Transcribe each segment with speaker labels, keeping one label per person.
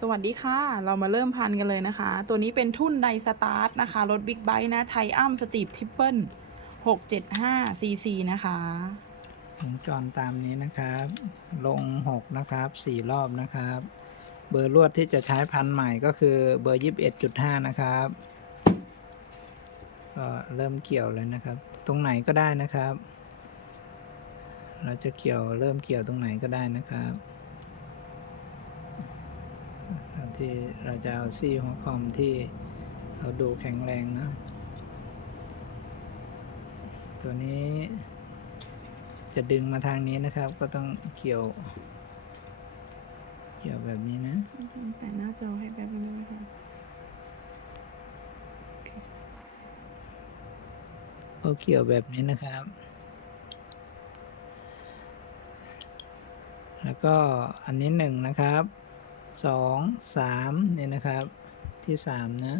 Speaker 1: สวัสดีค่ะ เรามาเริ่มพันกันเลยนะคะ ตัวนี้เป็นทุ่นไดสตาร์ทนะคะ รถบิ๊กไบค์นะ ไทอัมสตีฟทิปเปิล675 cc นะคะ
Speaker 2: วงจรตามนี้นะครับ ลงหกนะครับสี่รอบนะครับ เบอร์ลวดที่จะใช้พันใหม่ก็คือเบอร์ยี่สิบเอ็ดจุดห้านะครับก็เริ่มเกี่ยวเลยนะครับ ตรงไหนก็ได้นะครับ เราจะเกี่ยวเริ่มเกี่ยวตรงไหนก็ได้นะครับ ที่เราจะเอาซี่หัวคอมที่เขาดูแข็งแรงนะ ตัวนี้จะดึงมาทางนี้นะครับ ก็ต้องเกี่ยว เกี่ยวแบบนี้นะ
Speaker 1: แต่หน้าจอให้แป๊บนึงนะคะ
Speaker 2: ก็เกี่ยวแบบนี้นะครับ แล้วก็อันนี้หนึ่งนะครับ สองสามนี่ยนะครับที่สามนะ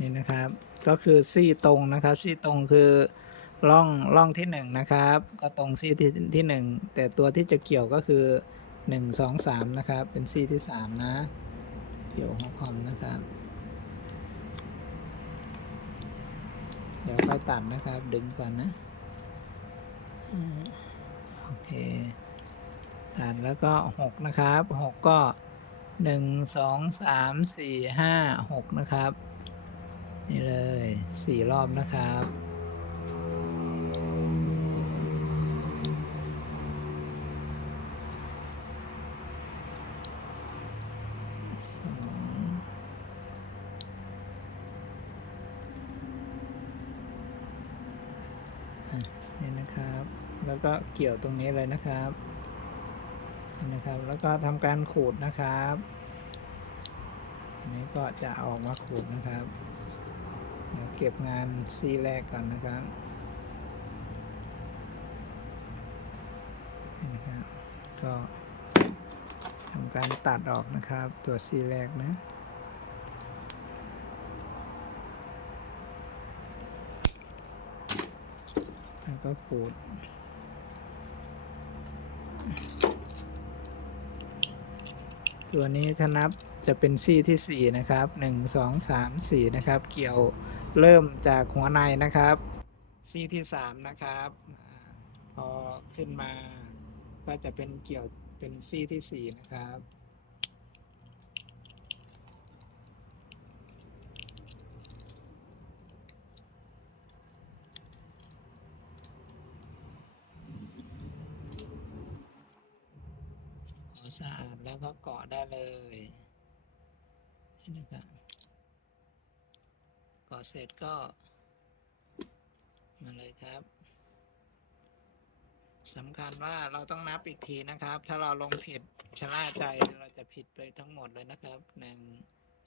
Speaker 2: นี่นะครับก็คือซี่ตรงนะครับซี่ตรงคือร่องร่องที่หนึ่งนะครับ ก็ตรงซี่ที่ที่หนึ่งแต่ตัวที่จะเกี่ยวก็คือหนึ่งสองสามนะครับ เป็นซี่ที่สามนะ เกี่ยวหัวคอมนะครับ เดี๋ยวค่อยตัดนะครับดึงก่อนนะ โอเคตัดแล้วก็หกนะครับหกก็หนึ่งสองสามสี่ห้าหกนะครับ นี่เลยสี่รอบนะครับ แล้วก็เกี่ยวตรงนี้เลยนะครับนะครับ แล้วก็ทำการขูดนะครับอันนี้ก็จะออกมาขูดนะครับเดี๋ยวเก็บงานซีแรกก่อนนะครับนี่นะครับ ก็ทำการตัดออกนะครับ ตัวซีแรกนะแล้วก็ขูด ตัวนี้ถ้านับจะเป็นซี่ที่ 4 นะครับ 1 2 3 4 นะครับ เกี่ยวเริ่มจากหัวในนะครับ ซี่ที่ 3 นะครับ พอขึ้นมาก็จะเป็นเกี่ยวเป็นซี่ที่ 4 นะครับ สะอาดแล้วก็เกาะได้เลยนี่นะครับเกาะเสร็จก็ มาเลยครับสำคัญว่าเราต้องนับอีกทีนะครับ ถ้าเราลงผิดชะล่าใจเราจะผิดไปทั้งหมดเลยนะครับหนึ่ง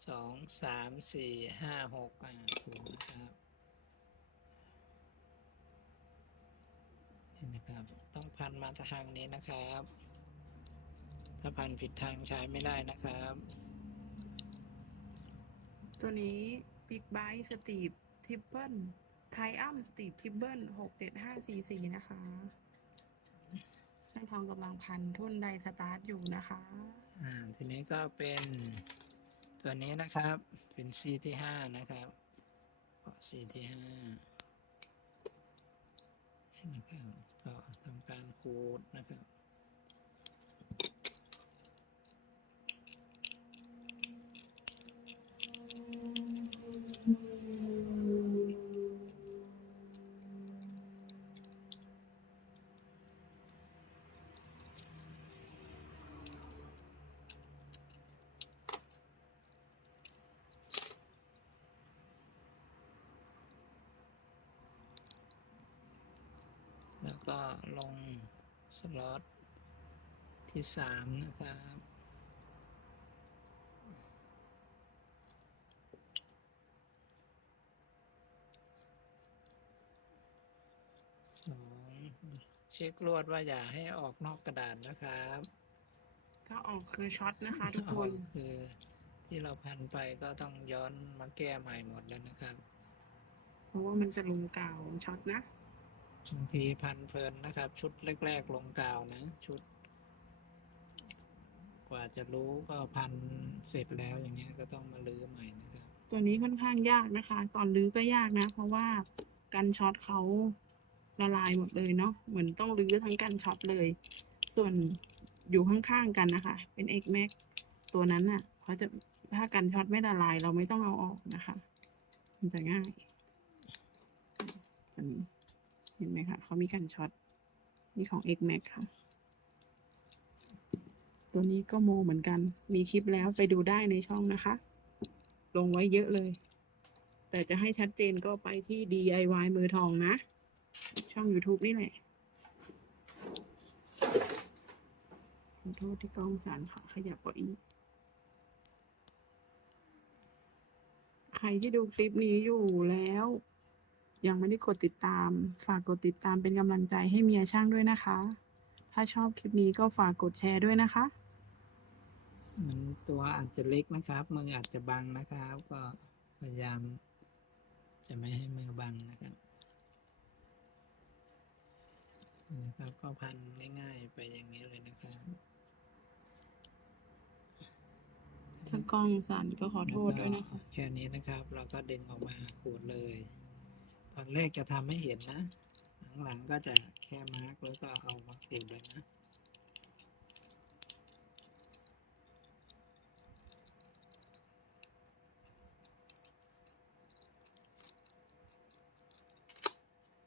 Speaker 2: สองสามสี่ห้าหกอ่าถูกนะครับนี่นะครับ ต้องพันมาทางนี้นะครับ ถ้าพันผิดทางใช้ไม่ได้นะครับ
Speaker 1: ตัวนี้บิ๊กไบค์สตีฟทิปเปิลไทอัมสตีฟทิปเปิล675 cc นะคะช่างทองกำลังพันทุ่นไดสตาร์ทอยู่นะคะ
Speaker 2: อ่า ทีนี้ก็เป็นตัวนี้นะครับ เป็น C ที่ห้านะครับเกาะ C ที่ห้านะครับก็ทำการขูดนะครับ ก็ลงสล็อตที่สามนะครับ สองเช็คลวดว่าอย่าให้ออกนอกกระดาษนะครับ
Speaker 1: ถ้าออกคือช็อตนะคะทุกคน
Speaker 2: คือที่เราพันไปก็ต้องย้อนมาแก้ใหม่หมดแล้วนะครับ
Speaker 1: เพราะว่ามันจะลงกาวช็อตนะ
Speaker 2: บางทีพันเพลินนะครับ ชุดแรก ๆ ลงกาวนะ ชุด กว่าจะรู้ก็พันเสร็จแล้วอย่างเงี้ยก็ต้องมาลื้อใหม่นะครับ
Speaker 1: ตัวนี้ค่อนข้างยากนะคะ ตอนรื้อก็ยากนะ เพราะว่ากันช็อตเขาละลายหมดเลยเนาะเหมือนต้องรื้อทั้งกันช็อตเลย ส่วนอยู่ข้างๆกันนะคะ เป็น X Max ตัวนั้นน่ะเขาจะถ้ากันช็อตไม่ละลาย เราไม่ต้องเอาออกนะคะ มันจะง่ายอันนี้ ห็นไหมคะเขามีกันช็อตนี่ของ X Max ค่ะ ตัวนี้ก็โมเหมือนกัน มีคลิปแล้วไปดูได้ในช่องนะคะ ลงไว้เยอะเลย แต่จะให้ชัดเจนก็ไปที่ DIY มือทองนะ ช่อง YouTube นี่แหละขอโทษที่กล้องสารค่ะขยับกว่าอีก ใครที่ดูคลิปนี้อยู่แล้ว ยังไม่ได้กดติดตาม ฝากกดติดตามเป็นกำลังใจให้เมียช่างด้วยนะคะ ถ้าชอบคลิปนี้ก็ฝากกดแชร์ด้วยนะคะ
Speaker 2: มันตัวอาจจะเล็กนะครับมืออาจจะบังนะครับ ก็พยายาม จะไม่ให้มือบังนะครับนะครับก็พันง่าย ๆ ไปอย่างนี้เลยนะครับ
Speaker 1: ถ้ากล้องสั่นก็ขอโทษด้วยนะคะ
Speaker 2: แล้วก็แค่นี้นะครับ เราก็ดึงออกมาขูดเลย ตอนแรกจะทำให้เห็นนะ หลังๆก็จะแค่มาร์กแล้วก็เอามาขูดเลยนะ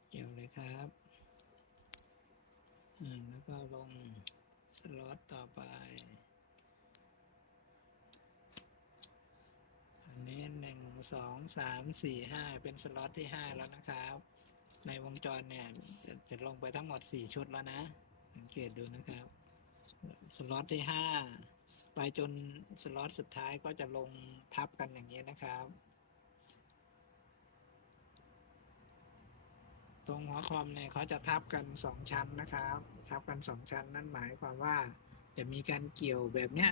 Speaker 2: เกี่ยวเลยครับอ่าแล้วก็ลงสล็อตต่อไปอันนี้หนึ่ง สองสามสี่ห้าเป็นสล็อตที่ห้าแล้วนะครับ ในวงจรเนี่ยจะจะลงไปทั้งหมดสี่ชุดแล้วนะ สังเกตดูนะครับ สล็อตที่ห้าไปจนสล็อตสุดท้ายก็จะลงทับกันอย่างนี้นะครับ ตรงหัวคอมเนี่ยเขาจะทับกันสองชั้นนะครับ ทับกันสองชั้นนั่นหมายความว่าจะมีการเกี่ยวแบบเนี้ย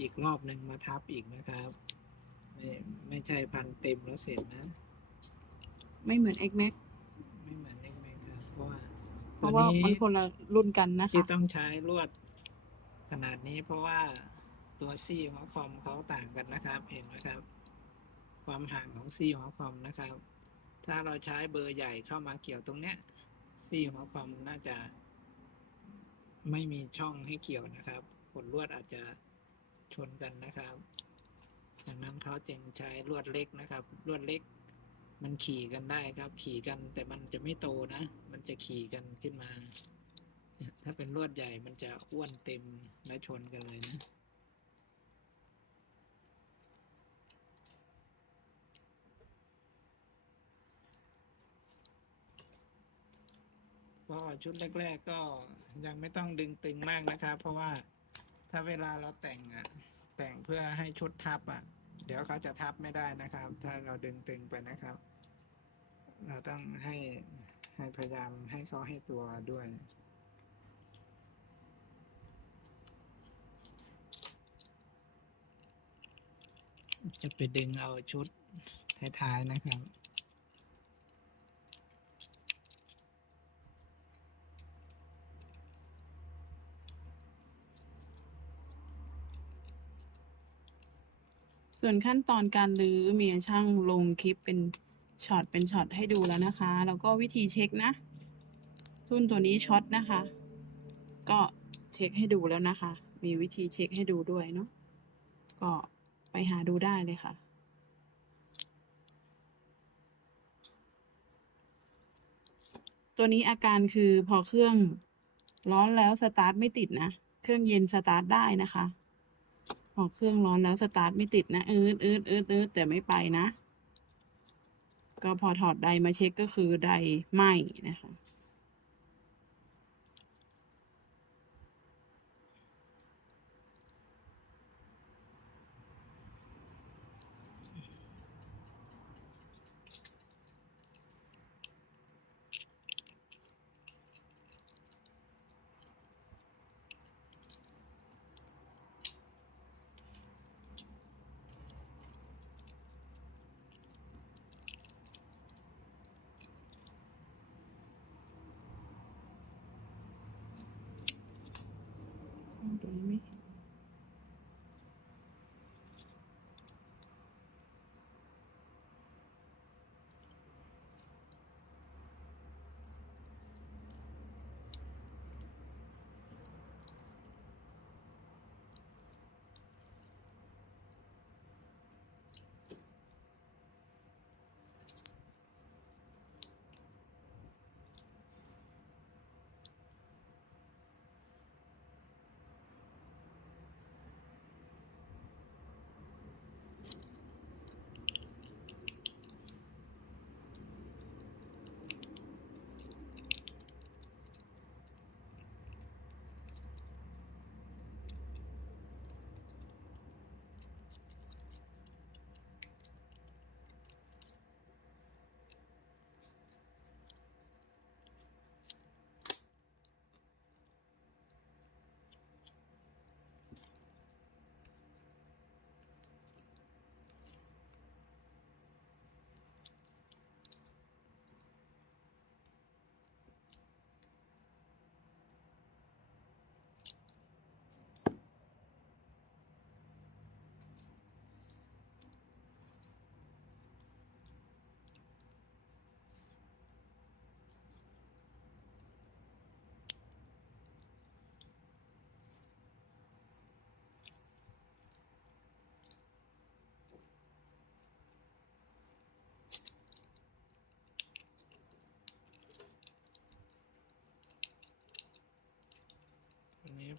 Speaker 2: อีกรอบหนึ่งมาทับอีกนะครับ ไม่ไม่ใช่พันเต็มแล้วเสร็จนะ
Speaker 1: ไม่เหมือน X Max
Speaker 2: ไม่เหมือนเล็กไหมครับเพราะว่า
Speaker 1: เพราะว่า
Speaker 2: ตัว
Speaker 1: มันคนละรุ่นกันนะ
Speaker 2: ที่
Speaker 1: คะ
Speaker 2: ต้องใช้ลวดขนาดนี้เพราะว่าตัวซี่หัวคอมเขาต่างกันนะครับ เห็นไหมครับ ความห่างของซี่หัวคอมนะครับ ถ้าเราใช้เบอร์ใหญ่เข้ามาเกี่ยวตรงเนี้ยซี่หัวคอมน่าจะ ไม่มีช่องให้เกี่ยวนะครับขนลวดอาจจะชนกันนะครับ ดังนั้นเขาจึงใช้ลวดเล็กนะครับ ลวดเล็ก มันขี่กันได้ครับ ขี่กันแต่มันจะไม่โตนะ มันจะขี่กันขึ้นมา ถ้าเป็นลวดใหญ่มันจะอ้วนเต็มและชนกันเลยนะก็ชุดแรก ๆ ก็ยังไม่ต้องดึงตึงมากนะครับ เพราะว่าถ้าเวลาเราแต่งอะ แต่งเพื่อให้ชุดทับอะ เดี๋ยวเขาจะทับไม่ได้นะครับ ถ้าเราดึงตึงไปนะครับ เราต้องให้ให้พยายามให้เขาให้ตัวด้วยจะไปดึงเอาชุดท้ายๆนะครับ
Speaker 1: ส่วนขั้นตอนการรื้อเมียช่างลงคลิปเป็นช็อตเป็นช็อตให้ดูแล้วนะคะ แล้วก็วิธีเช็คนะทุนตัวนี้ช็อตนะคะ ก็เช็คให้ดูแล้วนะคะ มีวิธีเช็คให้ดูด้วยเนาะก็ไปหาดูได้เลยค่ะ ตัวนี้อาการคือพอเครื่องร้อนแล้วสตาร์ทไม่ติดนะ เครื่องเย็นสตาร์ทได้นะคะ ออเครื่องร้อนแล้วสตาร์ทไม่ติดนะอืดอืดอืดอืดแต่ไม่ไปนะ ก็พอถอดไดมาเช็คก็คือไดไหมนะคะ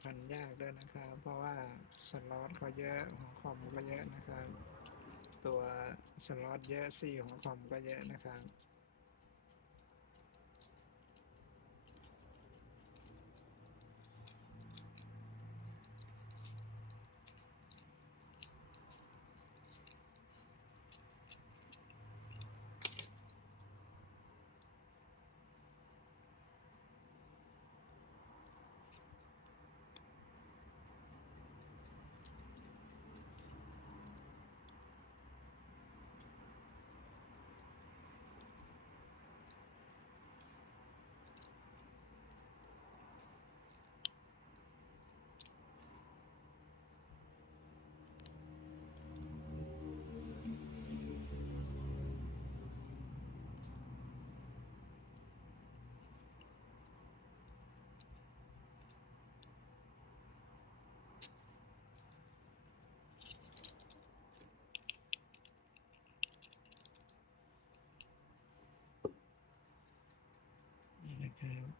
Speaker 2: พันยากด้วยนะครับ เพราะว่าสล็อตเขาเยอะหัวคอมก็เยอะนะครับ ตัวสล็อตเยอะซี่หัวคอมก็เยอะนะครับ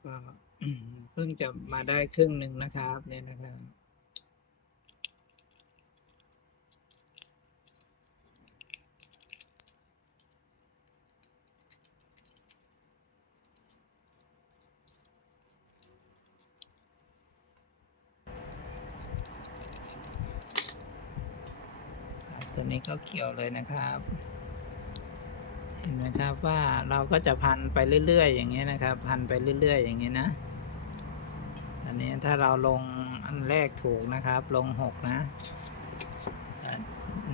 Speaker 2: ก็เพิ่งจะมาได้ครึ่งหนึ่งนะครับ เนี่ยนะครับครับตัวนี้ก็เกี่ยวเลยนะครับ เห็นไหมครับว่าเราก็จะพันไปเรื่อย ๆ อย่างเงี้ยนะครับ พันไปเรื่อย ๆ อย่างเงี้ยนะ อันนี้ถ้าเราลงอันแรกถูกนะครับ ลงหกนะ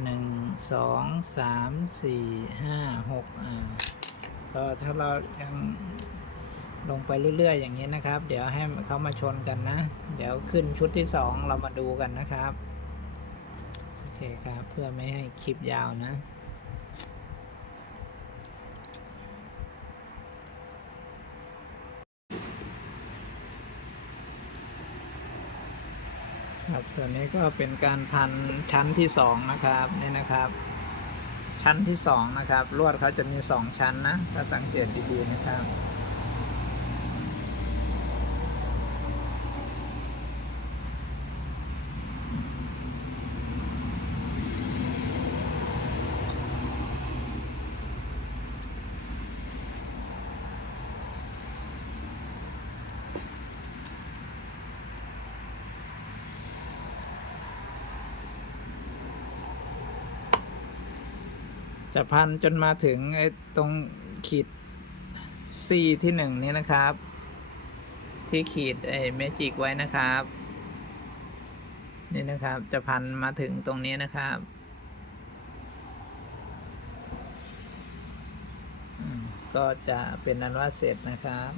Speaker 2: หนึ่งสองสามสี่ห้าหกอ่าก็ถ้าเรายังลงไปเรื่อย ๆ อย่างนี้นะครับ เดี๋ยวให้เขามาชนกันนะ เดี๋ยวขึ้นชุดที่สองเรามาดูกันนะครับ โอเคครับ เพื่อไม่ให้คลิปยาวนะ ตัวนี้ก็เป็นการพันชั้นที่สองนะครับนี่นะครับ ชั้นที่สองนะครับลวดเขาจะมีสองชั้นนะถ้าสังเกตดีๆนะครับ พันจนมาถึงไอ้ตรงขีด C ที่หนึ่งนี้นะครับ ที่ขีดไอ้เมจิกไว้นะครับ นี่นะครับจะพันมาถึงตรงนี้นะครับก็จะเป็นนันว่าเสร็จนะครับ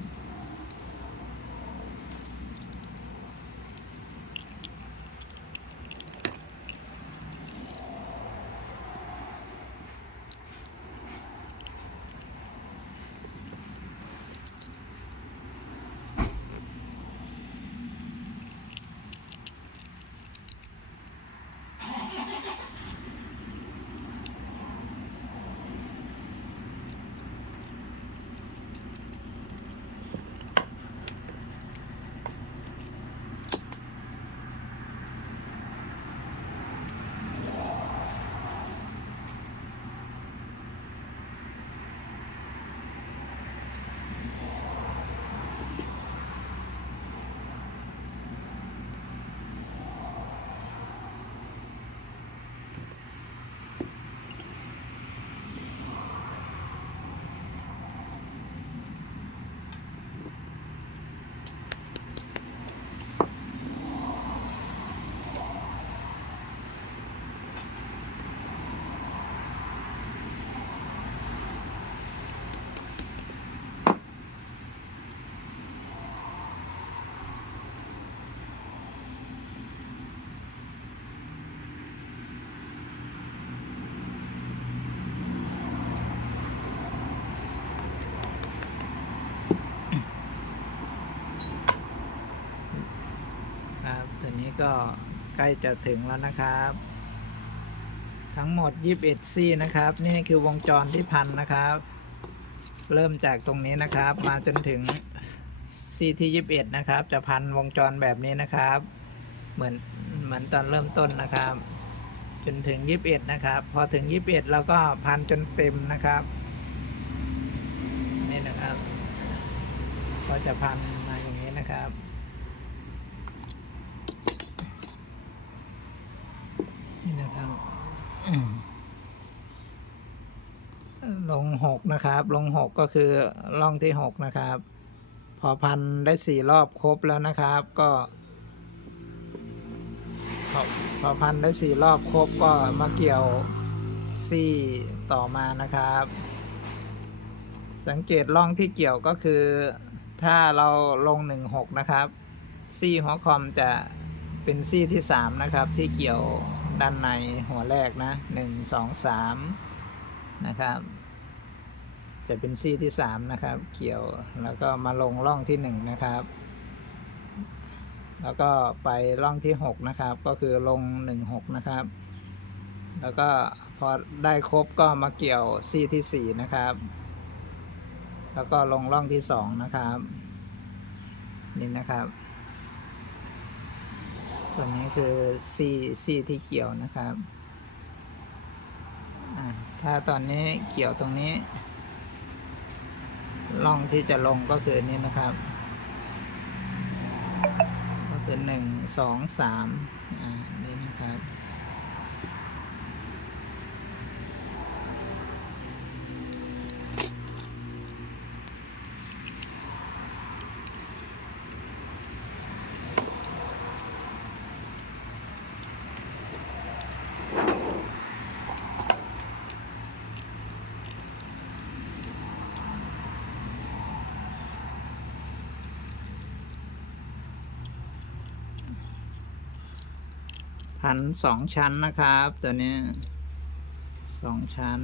Speaker 2: ก็ใกล้จะถึงแล้วนะครับ ทั้งหมด 21 ซี่นะครับ นี่คือวงจรที่พันนะครับ เริ่มจากตรงนี้นะครับ มาจนถึงซี่ที่ 21 นะครับ จะพันวงจรแบบนี้นะครับ เหมือนเหมือนตอนเริ่มต้นนะครับ จนถึง 21 นะครับ พอถึง 21เราก็พันจนเต็มนะครับนี่นะครับ ก็จะพันมาอย่างนี้นะครับ นี่นะครับอืมลง หกนะครับ ลงหกก็คือล่องที่หกนะครับ พอพันได้สี่รอบครบแล้วนะครับ ก็ พอพอพันได้สี่รอบครบก็มาเกี่ยวซี่ต่อมานะครับ สังเกตร่องที่เกี่ยวก็คือ ถ้าเราลง16นะครับ ซี่หัวคอมจะเป็นซี่ที่3นะครับ ที่เกี่ยวด้านในหัวแรกนะ1 2 3นะครับ จะเป็นซี่ที่3นะครับ เกี่ยวแล้วก็มาลงร่องที่1นะครับ แล้วก็ไปร่องที่6นะครับ ก็คือลง16นะครับ แล้วก็พอได้ครบก็มาเกี่ยวซี่ที่4นะครับ แล้วก็ลงร่องที่สองนะครับ นี่นะครับ ตัวนี้คือซี่ซี่ที่เกี่ยวนะครับถ้าตอนนี้เกี่ยวตรงนี้ ร่องที่จะลงก็คือนี่นะครับ ก็คือหนึ่งสองสามอ่านี่นะครับันสองชั้นนะครับ ตัวนี้สองชั้น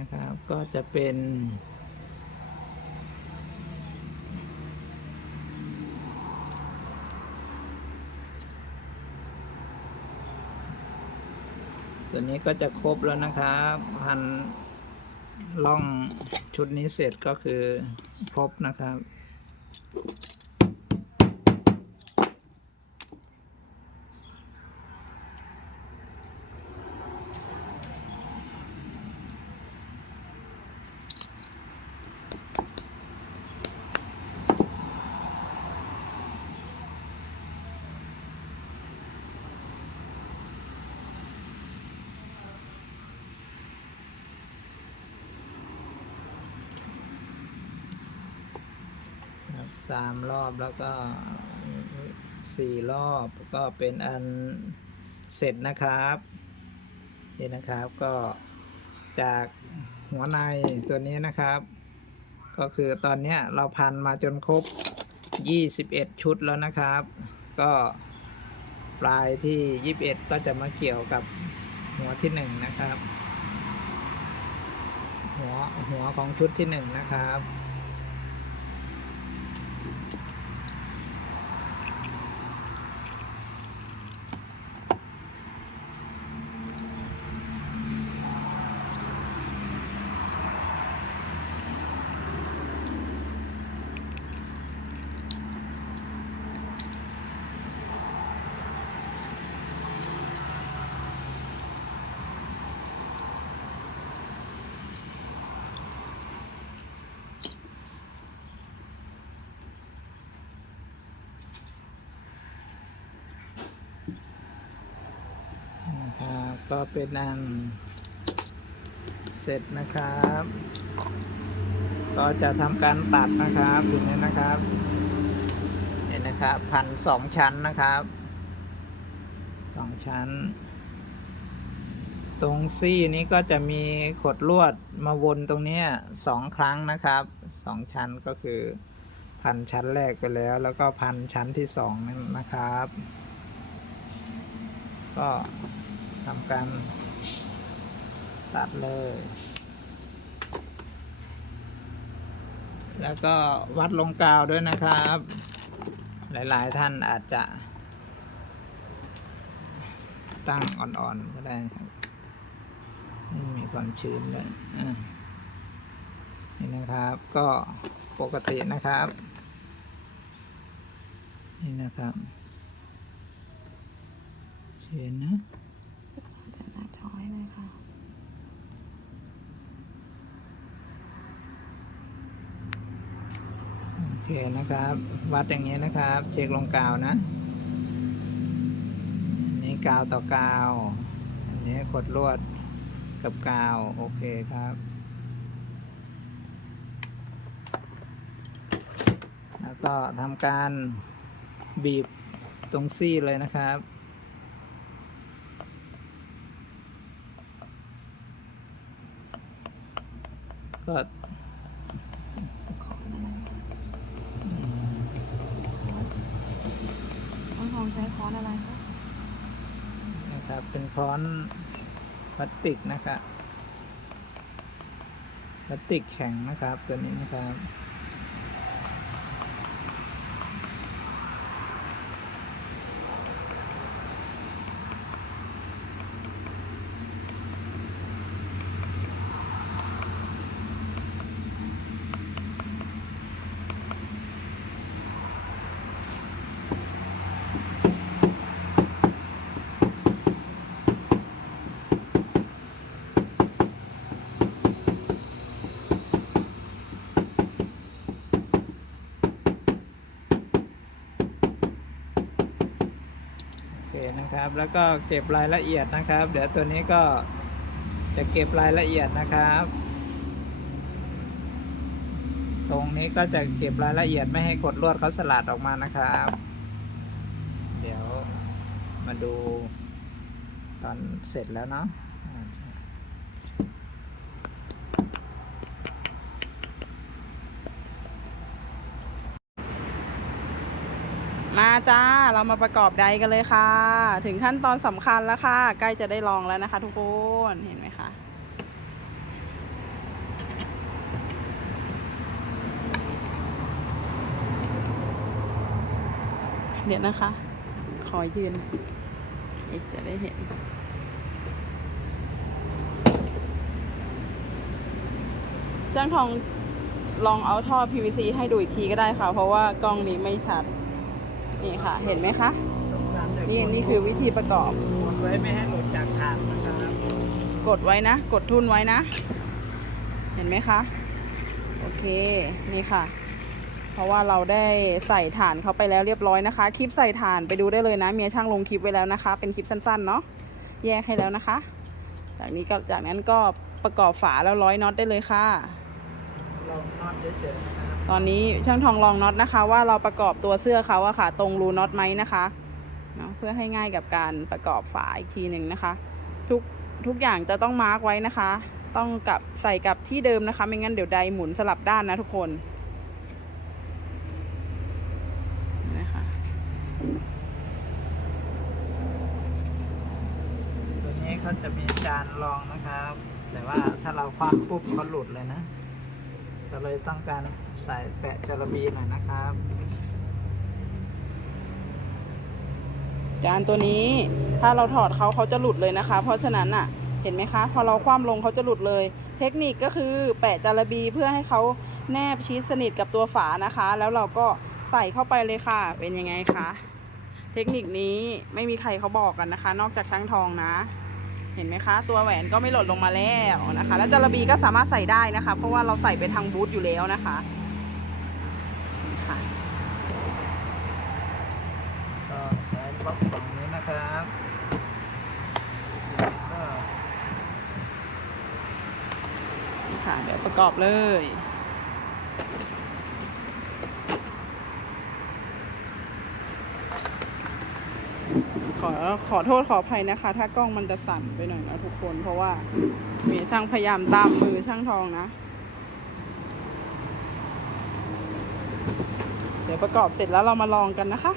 Speaker 2: นะครับก็ จะเป็นตัวนี้ก็จะครบแล้วนะครับพันล่องชุดนี้เสร็จก็คือครบนะครับ รอบแล้วก็สี่รอบก็เป็นอันเสร็จนะครับนี่นะครับก็จากหัวในตัวนี้นะครับ ก็คือตอนนี้เราพันมาจนครบ 21 ชุดแล้วนะครับ ก็ปลายที่ 21 ก็จะมาเกี่ยวกับหัวที่ 1 นะครับ หัวหัวของชุดที่ 1 นะครับ ก็เป็นอันเสร็จนะครับ ก็จะทำการตัดนะครับอยู่นี้นะครับเห็นนะนะครับพันสองชั้นนะครับสองชั้น ตรงซี่นี้ก็จะมีขดลวดมาวนตรงนี้สองครั้งนะครับสองชั้นก็คือพันชั้นแรกไปแล้ว แล้วก็พันชั้นที่สองนั่นนะครับ ก็ ทำการตัดเลย แล้วก็วัดลงกาวด้วยนะครับ หลายๆท่านอาจจะตั้งอ่อนๆก็ได้ครับให้มีความชื้นเลยอะนี่นะครับก็ปกตินะครับ นี่นะครับเชิญนะ
Speaker 1: แต่หน้าจอยเลยค่ะ
Speaker 2: โอ เคนะครับ วัดอย่างนี้นะครับ เช็คลงกาวนะอันนี้กาวต่อกาว อันนี้กดลวดกับกาว โอเคครับแล้วก็ทำการบีบตรงซี่เลยนะครับ ก็
Speaker 1: ขอนอะไรต้องลอง ใช้ค้อนอะไรคะ
Speaker 2: นะครับเป็นค้อนพลาสติกนะครับพลาสติกแข็งนะครับตัวนี้นะครับ แล้วก็เก็บรายละเอียดนะครับ เดี๋ยวตัวนี้ก็จะเก็บรายละเอียดนะครับ ตรงนี้ก็จะเก็บรายละเอียดไม่ให้กดลวดเขาสลัดออกมานะครับ เดี๋ยวมาดูตอนเสร็จแล้วเนาะอ่า
Speaker 1: มา จ้า เรามาประกอบไดกันเลยค่ะ ถึงขั้นตอนสำคัญแล้วค่ะ ใกล้จะได้ลองแล้วนะคะ ทุกคน เห็นไหมคะเดี๋ยวนะคะ ขอยืนจะได้เห็น จ้างทองลองเอาท่อ PVC ให้ดูอีกทีก็ได้ค่ะ เพราะว่ากล้องนี้ไม่ชัด นี่ค่ะ เห็นไหมคะ นี่นี่คือวิธีประกอบ
Speaker 2: กดไว้ไม่ให้หลุดจากฐานนะครับ
Speaker 1: กดไว้นะ กดทุ่นไว้นะ เห็นไหมคะ โอเค นี่ค่ะ เพราะว่าเราได้ใส่ฐานเขาไปแล้วเรียบร้อยนะคะ คลิปใส่ฐานไปดูได้เลยนะ เมียช่างลงคลิปไว้แล้วนะคะ เป็นคลิปสั้นๆเนาะ แยกให้แล้วนะคะ จากนี้ก็จากนั้นก็ประกอบฝาแล้วร้อยน็อตได้เลยค่ะ
Speaker 2: ลองน็อตเฉยๆนะครับ
Speaker 1: ตอนนี้ช่างทองลองน็อตนะคะ ว่าเราประกอบตัวเสื้อเขาอะค่ะ ตรงรูน็อตไหมนะคะเนาะเพื่อให้ง่ายกับการประกอบฝาอีกทีหนึ่งนะคะ ทุกทุกอย่างจะต้องมาร์กไว้นะคะ ต้องกลับใส่กลับที่เดิมนะคะไม่งั้นเดี๋ยวใดหมุนสลับด้านนะทุกคนนะคะ
Speaker 2: ตัวนี้เขาจะมีจานรองนะครับ แต่ว่าถ้าเราคว้าปุ๊บเขาหลุดเลยนะก็เลยต้องการ ใส่แปะจาระบีหน่อยนะครับ
Speaker 1: จานตัวนี้ถ้าเราถอดเขาเขาจะหลุดเลยนะคะ เพราะฉะนั้นอะ เห็นไหมคะ พอเราคว่ำลงเขาจะหลุดเลย เทคนิคก็คือแปะจาระบีเพื่อให้เขาแนบชิดสนิทกับตัวฝานะคะ แล้วเราก็ใส่เข้าไปเลยค่ะ เป็นยังไงคะ เทคนิคนี้ไม่มีใครเขาบอกกันนะคะ นอกจากช่างทองนะ เห็นไหมคะ ตัวแหวนก็ไม่หล่นลงมาแล้วนะคะ แล้วจาระบีก็สามารถใส่ได้นะคะ เพราะว่าเราใส่ไปทางบูธอยู่แล้วนะคะ
Speaker 2: ก็ใช้ บล็อกฝั่งนี้นะครับ
Speaker 1: นี่ค่ะ เดี๋ยวประกอบเลยขอขอโทษขออภัยนะคะ ถ้ากล้องมันจะสั่นไปหน่อยนะทุกคนเพราะว่ามีช่างพยายามตามมือช่างทองนะ เดี๋ยวประกอบเสร็จแล้วเรามาลองกันนะคะ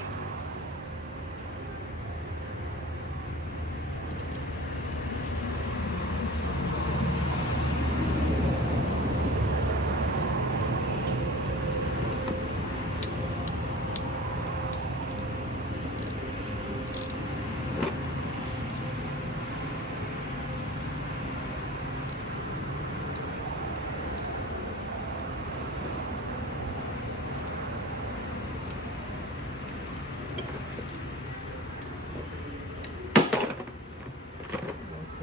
Speaker 2: โอเค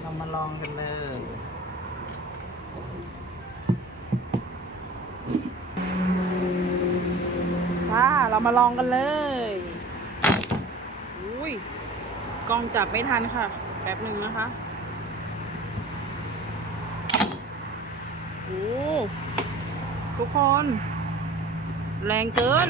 Speaker 2: เรามาลองกันเลย
Speaker 1: ค่ะ เรามาลองกันเลยอุ้ยกล้องจับไม่ทันค่ะ แป๊บหนึ่งนะคะโอ้ทุกคน แรงเกิน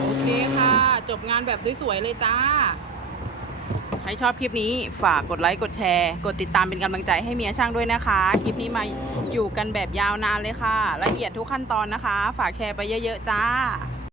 Speaker 1: โอเคค่ะ จบงานแบบสวยๆเลยจ้า ใครชอบคลิปนี้ฝากกดไลค์กดแชร์ กดติดตามเป็นกำลังใจให้เมียช่างด้วยนะคะ คลิปนี้มาอยู่กันแบบยาวนานเลยค่ะ ละเอียดทุกขั้นตอนนะคะ ฝากแชร์ไปเยอะๆจ้า